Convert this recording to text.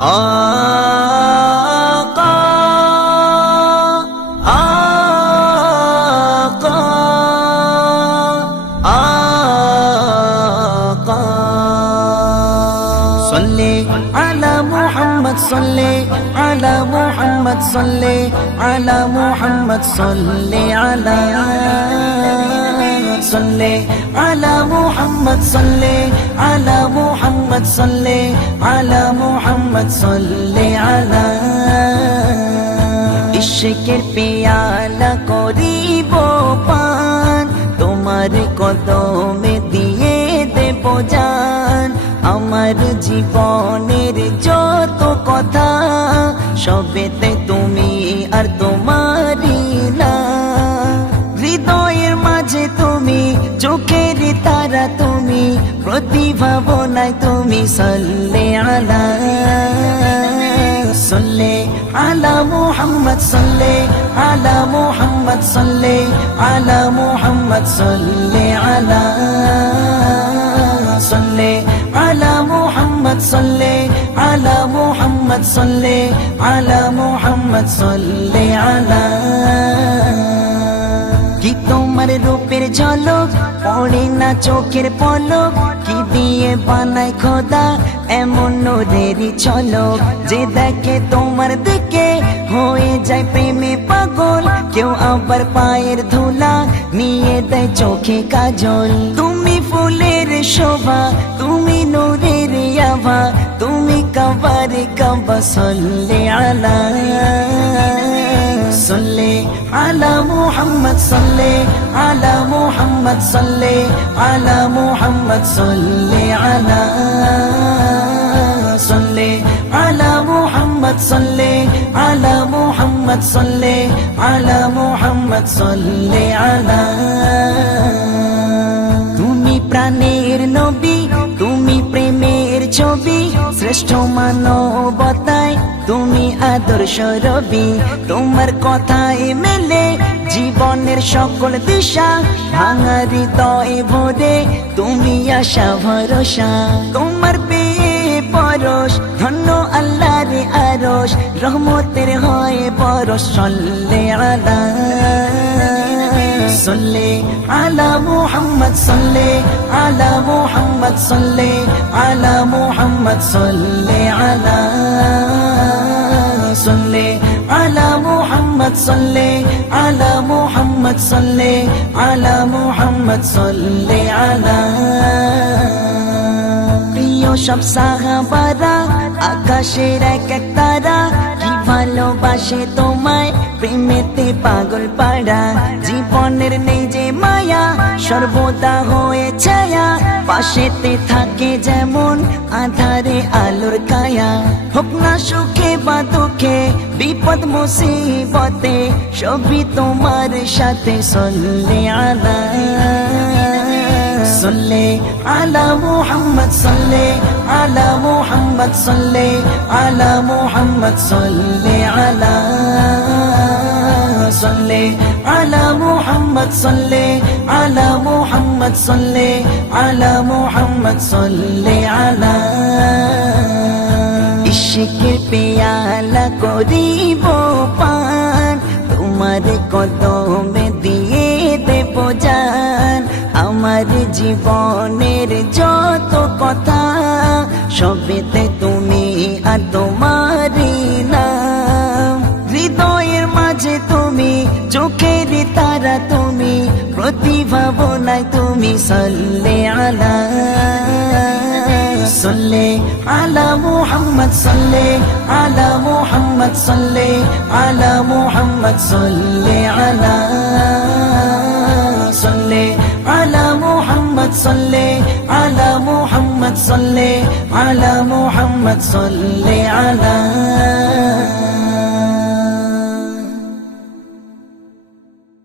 आका आका आका सल्ले अला मुहम्मद सल्ले अला मुहम्मद सल्ले अला मुहम्मद सल्ले अला सल्ले अला मुहम्मद सल्ले अला मुहम्मद सल्ले अला मुहम्मद सल्ले अला इश्क़ेर पियाला करिब पान তোমার কদমে দিয়ে দেব জান আমার জীবনের যত কথা সবেতে তুমি আর তোমারই না হৃদয়ের মাঝে তুমি চোখের তারা তুমি প্রতিভা বনাই তুমি সাল্লে আলা সাল্লে আলা মুহাম্মদ সাল্লে আলা মুহাম্মদ সাল্লে আলা মুহাম্মদ সাল্লে আলা সাল্লে আলা মুহাম্মদ সাল্লে আলা মুহাম্মদ সাল্লে আলা মুহাম্মদ সাল্লে আলা কি তোমার রূপের ঝলক পড়ে না চোখের পলক কি দিয়ে বানাই খোদা এমন নূরেরই ঝলক যে দেখে তোমার দিকে হয়ে যায় প্রেমে পাগল কেউ আবার পায়ের ধুলা নিয়ে দেয় চোখে কাজল তুমি ফুলের শোভা তুমি নূরের আভা তুমি কাবারে কাবা সাল্লে আলা صلي على محمد صلي على محمد صلي على محمد صلي على صلي على محمد صلي على محمد صلي على محمد صلي على তুমি প্রাণের নবী তুমি প্রেমের ছবি শ্রেষ্ঠ মানবতায় তুমি আদর্শ রবি তোমার কথায় মেলে জীবনের সকল দিশা ভাঙা হৃদয় ভরে তুমি আশা ভরসা তোমার পেয়ে পরশ ধন্য আল্লাহর আরশ রহমতের হয় পরশ সাল্লে আলা صلي على محمد صلي على محمد صلي على محمد صلي على صلي على محمد صلي على محمد صلي على محمد صلي على প্রিয় সব সাহাবারা আকাশের এক এক তারা কি ভালোবাসে তোমায় প্রেমেতে পাগল পাড়া জীবনের নেই যে মায়া সর্বদা হয়ে ছায়া পাশেতে থাকে যেমন আধারে আলোর কায়া হোক না সুখে বা দুঃখে বিপদ মুসিবতে সবই তোমার সাথে সাল্লে আলা صلي على محمد صلي على محمد صلي على محمد صلي على صلي على محمد صلي على محمد صلي على محمد صلي على ইশকের পেয়ালা করিব পান তোমার কদমে দিয়ে দেব জান আমার জীবনের যত কথা সবেতে তুমি আর তোমারই নাম হৃদয়ের মাঝে তুমি চোখের তারা তুমি প্রতিভা বনাই তুমি সাল্লে আলা صلي على محمد صلي على محمد صلي على محمد صلي على صلي على محمد صلي على محمد صلي على محمد صلي على